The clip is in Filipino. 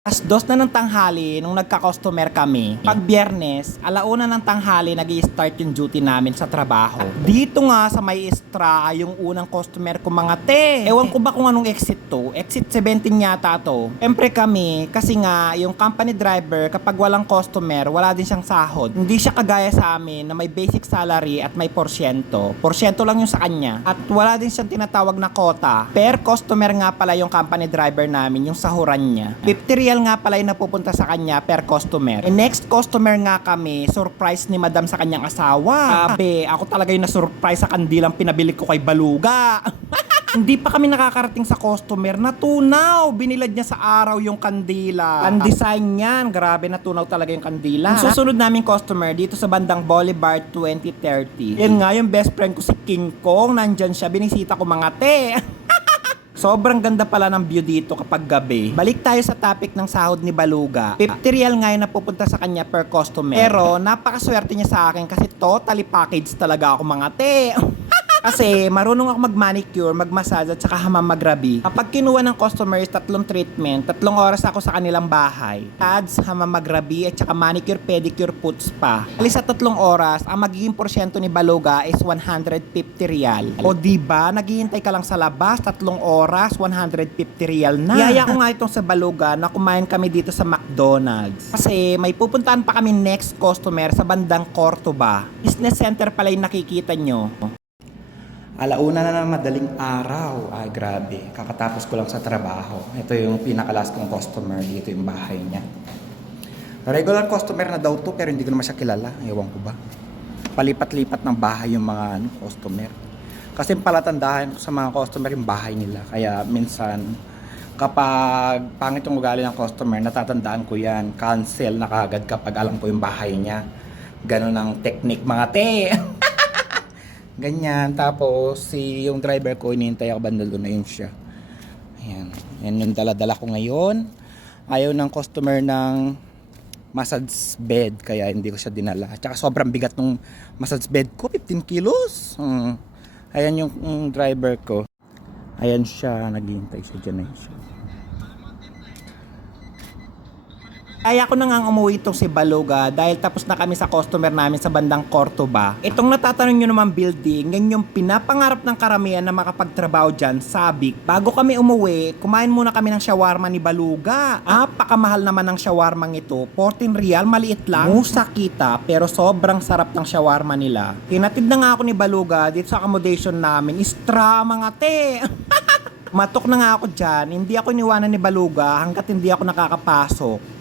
2 na ng tanghali nung nagka-customer kami. Pag Biyernes, 1:00 ng tanghali nag-i-start yung duty namin sa trabaho. Dito nga sa may Istra yung unang customer ko mga te. Ewan ko ba kung anong exit to? Exit 17 yata to. Siyempre kami, kasi nga yung company driver kapag walang customer, wala din siyang sahod. Hindi siya kagaya sa amin na may basic salary at may porsyento. Porsyento lang yung sa kanya. At wala din siyang tinatawag na quota. Per customer nga pala yung company driver namin, yung sahuran niya. 50 real nga pala yung napupunta sa kanya per customer. E next customer nga kami, surprise ni madam sa kanyang asawa. Sabi, ako talaga yung na-surprise sa kandilang pinabili ko kay Baluga. Hindi pa kami nakakarating sa customer, natunaw. Binilad niya sa araw yung kandila. Ang design niyan, grabe natunaw talaga yung kandila. Ang susunod naming customer dito sa bandang Boulevard 2030. Yan nga yung best friend ko si King Kong, nandyan siya, binisita ko mga te. Sobrang ganda pala ng view dito kapag gabi. Balik tayo sa topic ng sahod ni Baluga. 50 real nga yung napupunta sa kanya per customer. Pero napakaswerte niya sa akin kasi totally package talaga ako mga te. Kasi marunong ako mag-manicure, mag-massage at saka hamamagrabi. Kapag kinuha ng customer is 3 treatment, 3 oras ako sa kanilang bahay. Ads, hamamagrabi at saka manicure, pedicure, foot spa. Alis sa 3 oras, ang magiging porsyento ni Baluga is 150 real. O diba, naghihintay ka lang sa labas, 3 oras, 150 real na. Yaya ko nga itong sa Baluga na kumain kami dito sa McDonald's. Kasi may pupuntahan pa kami next customer sa bandang Cordoba. Business center pala yung nakikita nyo. 1:00 na ng madaling araw. Ay, grabe. Kakatapos ko lang sa trabaho. Ito yung pinaka-last kong customer. Dito yung bahay niya. Regular customer na daw to, pero hindi ko naman siya kilala. Ewan ko ba. Palipat-lipat ng bahay yung mga customer. Kasi palatandaan ko sa mga customer yung bahay nila. Kaya minsan, kapag pangit yung ugali ng customer, natatandaan ko yan. Cancel na kagad kapag alam ko yung bahay niya. Ganon ang technique mga te. Ganyan. Tapos, yung driver ko, inihintay ako banda doon na yun siya. Ayan. Yan yung dala-dala ko ngayon. Ayaw ng customer ng massage bed, kaya hindi ko siya dinala. At saka sobrang bigat ng massage bed ko, 15 kilos. Ayan yung driver ko. Ayan siya, naghihintay siya dyan. Siya. Kaya ko na nga umuwi itong si Baluga dahil tapos na kami sa customer namin sa bandang Cordoba. Itong natatanong nyo naman building, yan yung pinapangarap ng karamihan na makapagtrabaho dyan, Sabik. Bago kami umuwi, kumain muna kami ng shawarma ni Baluga. Pakamahal naman ng shawarmang ito, 14 real, maliit lang. Musa kita, pero sobrang sarap ng shawarma nila. Tinatid na nga ako ni Baluga dito sa accommodation namin, Istra mga te. Matok na nga ako dyan, hindi ako iniwanan ni Baluga hanggat hindi ako nakakapasok.